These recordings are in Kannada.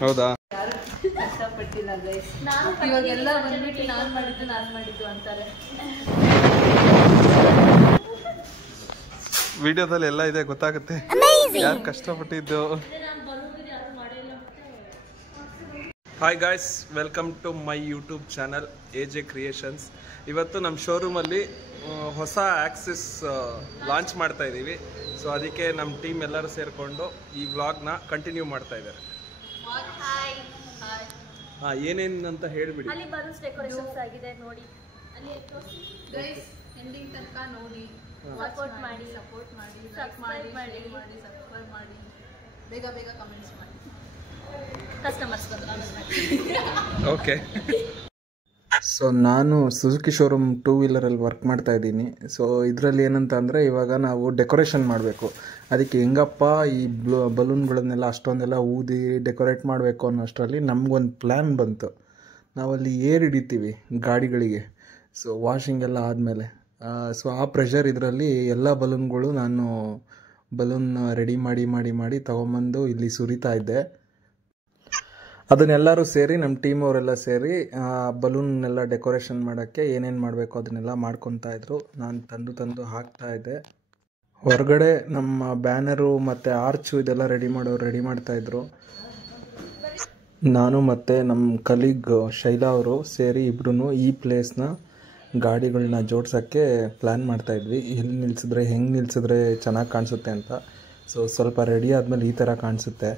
ಹೌದಾ? ಕಷ್ಟಪಟ್ಟಿಲ್ಲ ಗೈಸ್. ಇವಾಗೆಲ್ಲ ಬಂದ್ಬಿಟ್ಟು ನಾನು ಮಾಡಿದ್ದು ಅಂತಾರೆ. ವಿಡಿಯೋದಲ್ಲಿ ಎಲ್ಲ ಇದೆ ಗೊತ್ತಾಗುತ್ತೆ ಯಾರು ಕಷ್ಟಪಟ್ಟಿದ್ದು. Hi guys, welcome to my YouTube channel AJ creations. ಇವತ್ತು ನಮ್ಮ ಶೋರೂಮಲ್ಲಿ ಹೊಸ ಆಕ್ಸಿಸ್ ಲಾಂಚ್ ಮಾಡ್ತಾ ಇದ್ದೀವಿ. ಸೊ ಅದಕ್ಕೆ ನಮ್ಮ ಟೀಮ್ ಎಲ್ಲರೂ ಸೇರಿಕೊಂಡು ಈ ವ್ಲಾಗ್ನ ಕಂಟಿನ್ಯೂ ಮಾಡ್ತಾ ಇದ್ದಾರೆ. ಹಾಂ, ಏನೇನು ಅಂತ ಹೇಳಿಬಿಡಿ. ಅಲ್ಲಿ ಬಲೂನ್ಸ್ ಡೆಕೋರೇಷನ್ಸ್ ಆಗಿದೆ ನೋಡಿ. ಅಲ್ಲಿ ಗೈಸ್ ಎಂಡಿಂಗ್ ತನಕ ನೋಡಿ, ಸಪೋರ್ಟ್ ಮಾಡಿ, ಸಬ್ಸ್ಕ್ರೈಬ್ ಮಾಡಿ, ಬೇಗ ಕಮೆಂಟ್ಸ್ ಮಾಡಿ. Customers okay. ಸೊ ನಾನು ಸುಜುಕಿ ಶೋರೂಮ್ 2 ವೀಲರಲ್ಲಿ ವರ್ಕ್ ಮಾಡ್ತಾ ಇದ್ದೀನಿ. ಸೊ ಇದರಲ್ಲಿ ಏನಂತ ಅಂದರೆ ಇವಾಗ ನಾವು ಡೆಕೋರೇಷನ್ ಮಾಡಬೇಕು. ಅದಕ್ಕೆ ಹೆಂಗಪ್ಪ ಈ ಬಲೂನ್ಗಳನ್ನೆಲ್ಲ ಅಷ್ಟೊಂದೆಲ್ಲ ಊದಿ ಡೆಕೋರೇಟ್ ಮಾಡಬೇಕು ಅನ್ನೋಷ್ಟರಲ್ಲಿ ನಮಗೊಂದು ಪ್ಲ್ಯಾನ್ ಬಂತು. ನಾವಲ್ಲಿ ಏರ್ ಹಿಡಿತೀವಿ ಗಾಡಿಗಳಿಗೆ. ಸೊ ವಾಷಿಂಗ್ ಎಲ್ಲ ಆದಮೇಲೆ ಸೊ ಆ ಪ್ರೆಷರ್ ಇದರಲ್ಲಿ ಎಲ್ಲ ಬಲೂನ್ಗಳು ನಾನು ಬಲೂನ್ ರೆಡಿ ಮಾಡಿ ತೊಗೊಂಬಂದು ಇಲ್ಲಿ ಸುರಿತಾ ಇದ್ದೆ. ಅದನ್ನೆಲ್ಲರೂ ಸೇರಿ ನಮ್ಮ ಟೀಮ್ ಅವರೆಲ್ಲ ಸೇರಿ ಬಲೂನ್ನೆಲ್ಲ ಡೆಕೋರೇಷನ್ ಮಾಡೋಕ್ಕೆ ಏನೇನು ಮಾಡಬೇಕು ಅದನ್ನೆಲ್ಲ ಮಾಡ್ಕೊತಾ ಇದ್ರು. ನಾನು ತಂದು ಹಾಕ್ತಾ ಇದ್ದೆ. ಹೊರಗಡೆ ನಮ್ಮ ಬ್ಯಾನರು ಮತ್ತು ಆರ್ಚು ಇದೆಲ್ಲ ರೆಡಿ ಮಾಡ್ತಾಯಿದ್ರು. ನಾನು ಮತ್ತು ನಮ್ಮ ಕಲೀಗ್ ಶೈಲಾ ಅವರು ಸೇರಿ ಇಬ್ಬರೂ ಈ ಪ್ಲೇಸ್ನ ಗಾಡಿಗಳನ್ನ ಜೋಡ್ಸೋಕ್ಕೆ ಪ್ಲ್ಯಾನ್ ಮಾಡ್ತಾಯಿದ್ವಿ. ಎಲ್ಲಿ ನಿಲ್ಲಿಸಿದ್ರೆ ಹೆಂಗೆ ನಿಲ್ಲಿಸಿದ್ರೆ ಚೆನ್ನಾಗಿ ಕಾಣಿಸುತ್ತೆ ಅಂತ. ಸೊ ಸ್ವಲ್ಪ ರೆಡಿ ಆದಮೇಲೆ ಈ ಥರ ಕಾಣಿಸುತ್ತೆ.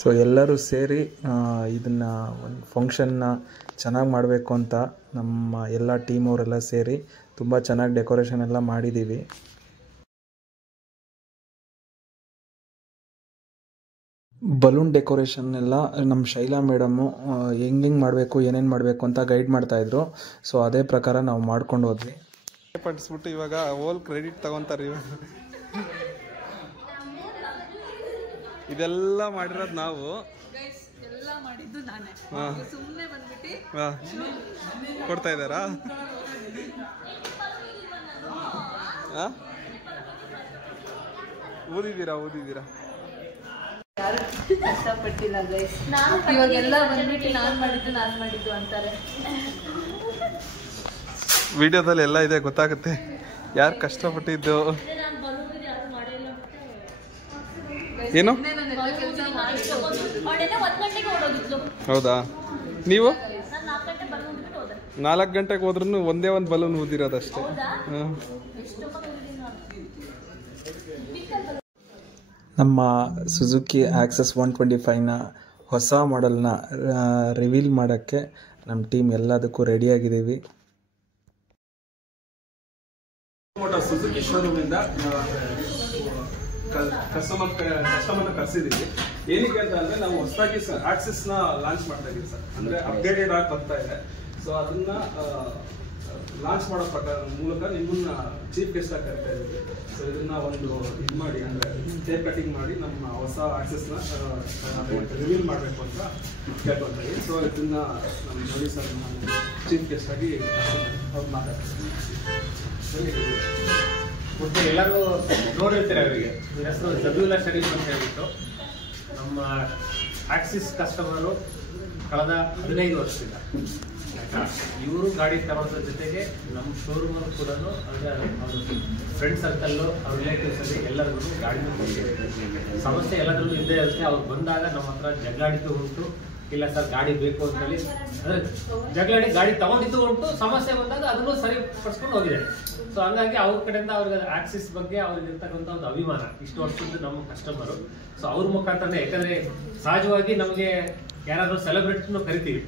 ಸೊ ಎಲ್ಲರೂ ಸೇರಿ ಇದನ್ನು ಒಂದು ಫಂಕ್ಷನ್ನ ಚೆನ್ನಾಗಿ ಮಾಡಬೇಕು ಅಂತ ನಮ್ಮ ಎಲ್ಲ ಟೀಮ್ ಅವರೆಲ್ಲ ಸೇರಿ ತುಂಬ ಚೆನ್ನಾಗಿ ಡೆಕೋರೇಷನ್ ಎಲ್ಲ ಮಾಡಿದ್ದೀವಿ. ಬಲೂನ್ ಡೆಕೋರೇಷನ್ ಎಲ್ಲ ನಮ್ಮ ಶೈಲಾ ಮೇಡಮು ಹೆಂಗೆ ಮಾಡಬೇಕು ಏನೇನು ಮಾಡಬೇಕು ಅಂತ ಗೈಡ್ ಮಾಡ್ತಾಯಿದ್ರು. ಸೊ ಅದೇ ಪ್ರಕಾರ ನಾವು ಮಾಡ್ಕೊಂಡು ಹೋದ್ವಿ. ಪಡಿಸ್ಬಿಟ್ಟು ಇವಾಗ ಹೋಲ್ ಕ್ರೆಡಿಟ್ ತಗೊತಾರೆ. ಇದೆಲ್ಲ ಮಾಡಿರೋದು ನಾವು, ಎಲ್ಲ ಮಾಡಿದ್ದು ನಾನೇ. ಸುಮ್ಮನೆ ಬಂದ್ಬಿಟ್ಟು ಕೊಡ್ತಾ ಇದ್ದಾರಾ? ಊದಿದ್ದೀರಾ? ಯಾರು ಕಷ್ಟಪಟ್ಟಿಲ್ಲ ಗೈಸ್. ಇವಾಗೆಲ್ಲ ಬಂದ್ಬಿಟ್ಟು ನಾನು ಮಾಡಿದ್ದು ಅಂತಾರೆ. ವಿಡಿಯೋದಲ್ಲಿ ಎಲ್ಲ ಇದೆ ಗೊತ್ತಾಗುತ್ತೆ ಯಾರು ಕಷ್ಟಪಟ್ಟಿದ್ದು. ಏನು? ಹೌದಾ? ನೀವು 4 ಗಂಟೆಗೆ ಹೋದ್ರೂ ಒಂದೇ ಒಂದು ಬಲೂನ್ ಊದಿರೋದಷ್ಟೇ. ನಮ್ಮ ಸುಜುಕಿ ಆಕ್ಸಸ್ 125ನ ಹೊಸ ಮಾಡೆಲ್ನ ರಿವೀಲ್ ಮಾಡೋಕ್ಕೆ ನಮ್ಮ ಟೀಮ್ ಎಲ್ಲದಕ್ಕೂ ರೆಡಿಯಾಗಿದ್ದೀವಿ. ಸುಜುಕಿ ಶೋರೂಮಿಂದ ಕಸ್ಟಮರ್ನ ಕರೆಸಿದ್ದೀವಿ. ಏನಕ್ಕೆ ಅಂತ ಅಂದರೆ ನಾವು ಹೊಸದಾಗಿ ಆಕ್ಸಿಸ್ನ ಲಾಂಚ್ ಮಾಡ್ತಾ ಇದ್ದೀವಿ ಸರ್. ಅಂದರೆ ಅಪ್ಡೇಟೆಡ್ ಆಗಿ ಬರ್ತಾ ಇದೆ. ಸೊ ಅದನ್ನು ಲಾಂಚ್ ಮಾಡೋ ಮೂಲಕ ನಿಮ್ಮನ್ನ ಚೀಫ್ ಗೆಸ್ಟ್ ಆಗಿ ಕರಿತಾ ಇದ್ದೀವಿ. ಸೊ ಇದನ್ನು ಒಂದು ಇದು ಮಾಡಿ ಅಂದರೆ ಕೇಕ್ ಕಟಿಂಗ್ ಮಾಡಿ ನಮ್ಮ ಹೊಸ ಆಕ್ಸಿಸ್ನ ರಿವೀಲ್ ಮಾಡಬೇಕು ಅಂತ ಕೇಳ್ಕೊತಾ ಇದ್ದೀವಿ. ಸೊ ಇದನ್ನು ನಮ್ಮ ಜೋಡಿ ಸರ್ ಚೀಫ್ ಗೆಸ್ಟ್ ಆಗಿ ಅವ್ರು ಮಾತಾಡ್ತಾರೆ. ಮತ್ತೆ ಎಲ್ಲರೂ ನೋಡಿರ್ತೀರ. ಅವರಿಗೆ ಹೆಸರು ಜಬೀವುಲ್ಲಾ ಶರೀಫ್ ಅಂತ ಹೇಳ್ಬಿಟ್ಟು ನಮ್ಮ ಆಕ್ಸಿಸ್ ಕಸ್ಟಮರು ಕಳೆದ 15 ವರ್ಷದಿಂದ. ಇವರು ಗಾಡಿ ತಗೊಳ್ಳೋದ್ರ ಜೊತೆಗೆ ನಮ್ಮ ಶೋರೂಮಲ್ಲಿ ಕೂಡ ಅಂದರೆ ಅವ್ರ ಫ್ರೆಂಡ್ ಸರ್ಕಲ್ಲು, ಅವ್ರ ರಿಲೇಟಿವ್ಸ್ ಅಲ್ಲಿ ಎಲ್ಲರಿಗೂ ಗಾಡಿನೂ ಕೊಟ್ಟಿದ್ದಾರೆ. ಸಮಸ್ಯೆ ಎಲ್ಲರಿಗೂ ಇದ್ದೇ ಇರುತ್ತೆ. ಅವ್ರು ಬಂದಾಗ ನಮ್ಮ ಹತ್ರ ಜಗಳಾಡಿದ್ದು ಉಂಟು, ಇಲ್ಲ ಸರ್ ಗಾಡಿ ಬೇಕು ಅಂತೇಳಿ ಅಂದರೆ ಜಗಳಾಡಿ ಗಾಡಿ ತಗೊಂಡಿದ್ದು ಉಂಟು. ಸಮಸ್ಯೆ ಬಂದಾಗ ಅದನ್ನು ಸರಿಪಡಿಸ್ಕೊಂಡು ಹೋಗಿದ್ದಾರೆ. ಸೊ ಹಂಗಾಗಿ ಅವ್ರ ಕಡೆಯಿಂದ ಅವ್ರಿಗೆ ಆಕ್ಸಿಸ್ ಬಗ್ಗೆ ಅವ್ರಿಗೆ ಇರ್ತಕ್ಕಂಥ ಒಂದು ಅಭಿಮಾನ, ಇಷ್ಟು ವರ್ಷದ್ದು ನಮ್ಮ ಕಸ್ಟಮರು. ಸೊ ಅವ್ರ ಮುಖಾಂತರನೇ, ಯಾಕಂದ್ರೆ ಸಹಜವಾಗಿ ನಮಗೆ ಯಾರಾದ್ರೂ ಸೆಲೆಬ್ರಿಟಿನೂ ಕರಿತೀವಿ,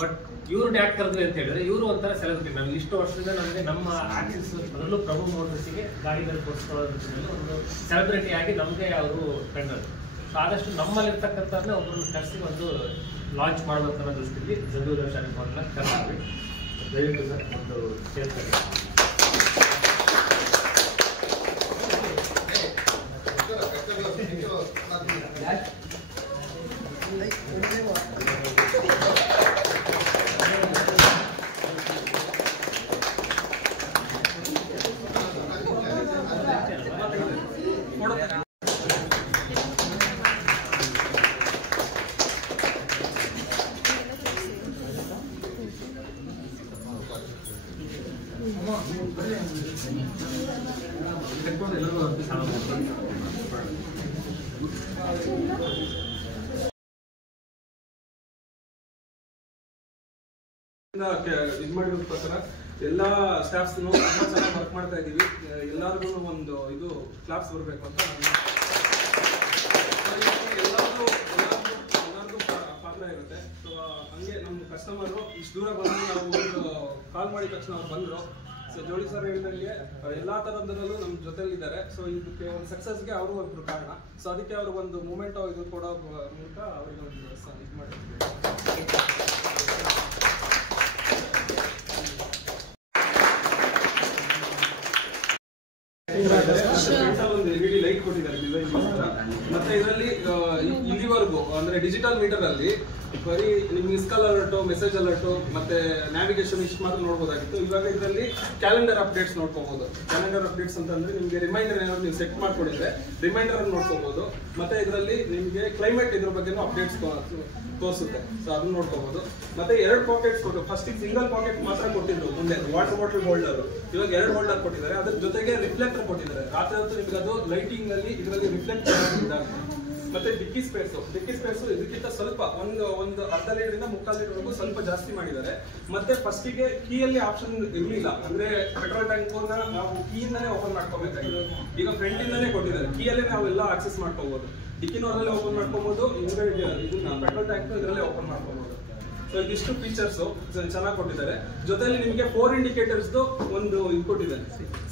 ಬಟ್ ಇವ್ರನ್ನ ಯಾಕೆ ಕರೆದ್ವಿ ಅಂತ ಹೇಳಿದ್ರೆ ಇವರು ಒಂಥರ ಸೆಲೆಬ್ರಿಟಿ. ನಮ್ಗೆ ಇಷ್ಟು ವರ್ಷದಿಂದ ನಮಗೆ ನಮ್ಮ ಆಕ್ಸಿಸ್ ಅದರಲ್ಲೂ ಪ್ರಭು ಮೋಟರ್ಸ್ಗೆ ಗಾಡಿಗಳು ಕೊಡಿಸ್ಕೊಳ್ಳೋದ್ರಲ್ಲಿ ಒಂದು ಸೆಲೆಬ್ರಿಟಿ ಆಗಿ ನಮಗೆ ಅವರು ಕಂಡರು. ಸೊ ಆದಷ್ಟು ನಮ್ಮಲ್ಲಿರ್ತಕ್ಕಂಥವ್ರನ್ನ ಒಬ್ಬರನ್ನ ಕರೆಸಿ ಒಂದು ಲಾಂಚ್ ಮಾಡಬೇಕು ಅನ್ನೋ ದೃಷ್ಟಿಯಲ್ಲಿ ಜಬೀವುಲ್ಲಾ ಶರೀಫ್ ಅವ್ರನ್ನ ಕರೆದ್ವಿ. ದಯವಿಟ್ಟು ಸರ್ ಒಂದು ಸೇರ್ತಾರೆ. ಇದು ಮಾಡಿರೋದಕ್ಕೋಸ್ಕರ ಎಲ್ಲ ಸ್ಟಾಫ್ಸ್ ತುಂಬಾ ಚೆನ್ನಾಗಿ ವರ್ಕ್ ಮಾಡ್ತಾ ಇದೀವಿ. ಎಲ್ಲರಿಗೂ ಒಂದು ಇದು ಕ್ಲಾಪ್ಸ್ ಬರಬೇಕು ಅಂತ ಎಲ್ಲರಿಗೂ ಪಾತ್ರ ಇರುತ್ತೆ. ಸೊ ಹಂಗೆ ನಮ್ಮ ಕಸ್ಟಮರು ಇಷ್ಟು ದೂರ ಬಂದು ನಾವು ಒಂದು ಕಾಲ್ ಮಾಡಿದ ತಕ್ಷಣ ಅವ್ರು ಬಂದರು. ಸೊ ಜೋಳಿ ಸರ್ ಹೇಳಿದಂಗೆ ಎಲ್ಲಾ ತರದಲ್ಲೂ ನಮ್ಮ ಜೊತೆಲಿದ್ದಾರೆ. ಸೊ ಇದಕ್ಕೆ ಒಂದು ಸಕ್ಸಸ್ಗೆ ಅವರು ಒಬ್ರು ಕಾರಣ. ಸೊ ಅದಕ್ಕೆ ಅವ್ರಿಗೆ ಒಂದು ಮೂಮೆಂಟ್ ಇದು ಕೊಡೋ ಮೂಲಕ ಅವ್ರಿಗೆ ಒಂದು ಇದು ಮಾಡಿರ್ತೀವಿ. ಒಂದು LED ಲೈಟ್ ಕೊಟ್ಟಿದ್ದಾರೆ ಡಿಸೈನ್ ಗೋಸ್ಕರ. ಮತ್ತೆ ಇದರಲ್ಲಿ ಇಲ್ಲಿವರೆಗೂ ಅಂದ್ರೆ ಡಿಜಿಟಲ್ ಮೀಟರ್ ಅಲ್ಲಿ ಬರೀ ನಿಮ್ಗೆ miss call alert, message alert ಮತ್ತೆ ನ್ಯಾವಿಗೇಷನ್ ಇಷ್ಟು ಮಾತ್ರ ನೋಡ್ಬೋದಾಗಿತ್ತು. ಇವಾಗ ಇದರಲ್ಲಿ ಕ್ಯಾಲೆಂಡರ್ ಅಪ್ಡೇಟ್ಸ್ ನೋಡ್ಕೋಬಹುದು. ಕ್ಯಾಲೆಂಡರ್ ಅಪ್ಡೇಟ್ಸ್ ಅಂತಂದ್ರೆ ನಿಮ್ಗೆ ರಿಮೈಂಡರ್ ಏನಾದ್ರು ನೀವು ಸೆಟ್ ಮಾಡ್ಕೊಂಡಿದ್ರೆ ರಿಮೈಂಡರ್ ಅನ್ನು ನೋಡ್ಕೋಬಹುದು. ಮತ್ತೆ ಇದರಲ್ಲಿ ನಿಮ್ಗೆ ಕ್ಲೈಮೇಟ್ ಇದ್ರ ಬಗ್ಗೆ ಅಪ್ಡೇಟ್ಸ್ ತೋರಿಸುತ್ತೆ. ಸೊ ಅದನ್ನ ನೋಡ್ಕೋಬಹುದು. ಮತ್ತೆ 2 ಪಾಕೆಟ್ಸ್ ಕೊಟ್ಟು ಫಸ್ಟ್ ಸಿಂಗಲ್ ಪಾಕೆಟ್ ಮಾತ್ರ ಕೊಟ್ಟಿದ್ರು ಮುಂದೆ ವಾಟರ್ ಬಾಟಲ್ ಹೋಲ್ಡರ್. ಇವಾಗ 2 ಹೋಲ್ಡರ್ ಕೊಟ್ಟಿದ್ದಾರೆ. ಅದ್ರ ಜೊತೆಗೆ ರಿಫ್ಲೆಕ್ಟರ್ ಕೊಟ್ಟಿದ್ದಾರೆ. ರಾತ್ರಿ ಹೊತ್ತು ನಿಮ್ಗೆ ಅದು ಲೈಟಿಂಗ್ ಅಲ್ಲಿ ಇದರಲ್ಲಿ ರಿಫ್ಲೆಕ್ಟ್ ಇದಾಗುತ್ತೆ. ಮತ್ತೆ ಡಿಕ್ಕಿ ಸ್ಪೇಸ್ ಇದಕ್ಕಿಂತ ಸ್ವಲ್ಪ ಒಂದು ಅರ್ಧ ಲೀಟರ್ 3/4 ಲೀಟರ್ವರೆಗೂ ಸ್ವಲ್ಪ ಜಾಸ್ತಿ ಮಾಡಿದ್ದಾರೆ. ಮತ್ತೆ ಫಸ್ಟಿಗೆ ಕೀಯಲ್ಲಿ ಆಪ್ಷನ್ ಇರಲಿಲ್ಲ. ಅಂದ್ರೆ ಪೆಟ್ರೋಲ್ ಟ್ಯಾಂಕ್ ನಾವು ಕೀಯಿಂದನೇ ಓಪನ್ ಮಾಡ್ಕೋಬೇಕಾಗಿದೆ. ಈಗ ಫ್ರಂಟ್ ಇಂದಾನೇ ಕೊಟ್ಟಿದ್ದಾರೆ. ಕೀಯಲ್ಲೇ ನಾವೆಲ್ಲ ಆಕ್ಸೆಸ್ ಮಾಡ್ಕೋಬಹುದು. ಡಿಕ್ಕಿನೂ ಅದರಲ್ಲೇ ಓಪನ್ ಮಾಡ್ಕೋಬಹುದು. ಹಿಂದ್ಗಡೆ ಇದನ್ನ ಪೆಟ್ರೋಲ್ ಟ್ಯಾಂಕ್ ಇದರಲ್ಲೇ ಓಪನ್ ಮಾಡ್ಕೋಬಹುದು. ಸೊ ಇದಿಷ್ಟು ಫೀಚರ್ಸ್ ಚೆನ್ನಾಗಿ ಕೊಟ್ಟಿದ್ದಾರೆ. ಜೊತೆಲಿ ನಿಮಗೆ 4 ಇಂಡಿಕೇಟರ್ಸ್ ಒಂದು ಇದು ಕೊಟ್ಟಿದ್ದಾರೆ.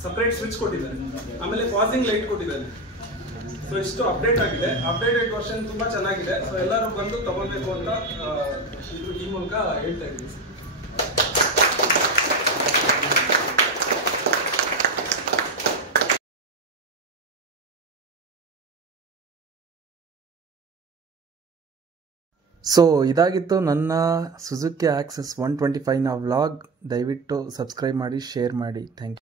ಸಪರೇಟ್ ಸ್ವಿಚ್ ಕೊಟ್ಟಿದ್ದಾರೆ. ಆಮೇಲೆ ಪಾಸಿಂಗ್ ಲೈಟ್ ಕೊಟ್ಟಿದ್ದಾರೆ. ಸೊ ಇಷ್ಟು ಅಪ್ಡೇಟ್ ಆಗಿದೆ. ಅಪ್ಡೇಟೆಡ್ ವರ್ಷನ್ ತುಂಬಾ ಚೆನ್ನಾಗಿದೆ. ಸೊ ಎಲ್ಲರೂ ಬಂದು ತಗೋಬೇಕು ಅಂತ ಈ ಮೂಲಕ ಹೇಳ್ತಾ ಇದ್ದೀವಿ. ಸೊ ಇದಾಗಿತ್ತು ನನ್ನ ಸುಜುಕಿ ಆಕ್ಸೆಸ್ 125ನ ವ್ಲಾಗ್. ದಯವಿಟ್ಟು ಸಬ್ಸ್ಕ್ರೈಬ್ ಮಾಡಿ, ಶೇರ್ ಮಾಡಿ. Thank you.